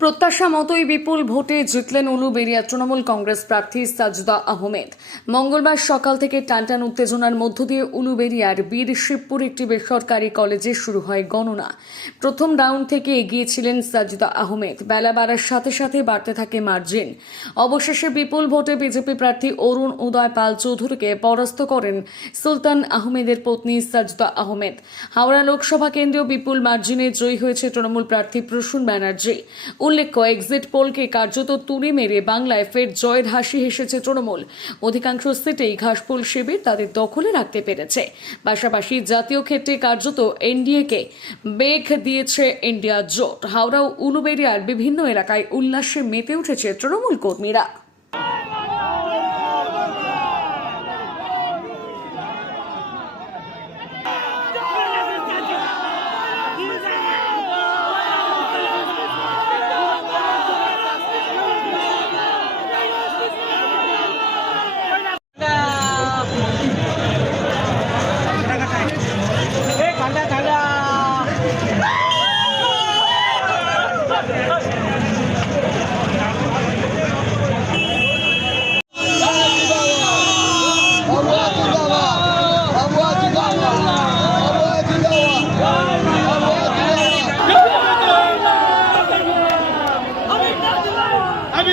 প্রত্যাশা মতোই বিপুল ভোটে জিতলেন উলুবেড়িয়া তৃণমূল কংগ্রেস প্রার্থী সাজদা আহমেদ। মঙ্গলবার সকাল থেকে টানটান উত্তেজনার মধ্য দিয়ে উলুবেড়িয়ার বীর শিবপুর একটি বেসরকারি কলেজে শুরু হয় গণনা। প্রথম রাউন্ড থেকে এগিয়েছিলেন সাজদা আহমেদ। বেলা বাড়ার সাথে সাথে বাড়তে থাকে মার্জিন। অবশেষে বিপুল ভোটে বিজেপি প্রার্থী অরুণ উদয় পাল চৌধুরীকে পরাস্ত করেন সুলতান আহমেদের পত্নী সাজদা আহমেদ। হাওড়া লোকসভা কেন্দ্রেও বিপুল মার্জিনে জয়ী হয়েছে তৃণমূল প্রার্থী প্রসূন ব্যানার্জি। উল্লেখ্য এক্সিট পোলকে কার্যত তুড়ি মেরে বাংলায় ফের জয়ের হাসি হেসেছে তৃণমূল। অধিকাংশ সিটেই ঘাসফুল শিবির তাদের দখলে রাখতে পেরেছে। পাশাপাশি জাতীয় ক্ষেত্রে কার্যত এনডিএকে বেগ দিয়েছে ইন্ডিয়া জোট। হাওড়া ও উলুবেরিয়ার বিভিন্ন এলাকায় উল্লাসে মেতে উঠেছে তৃণমূল কর্মীরা।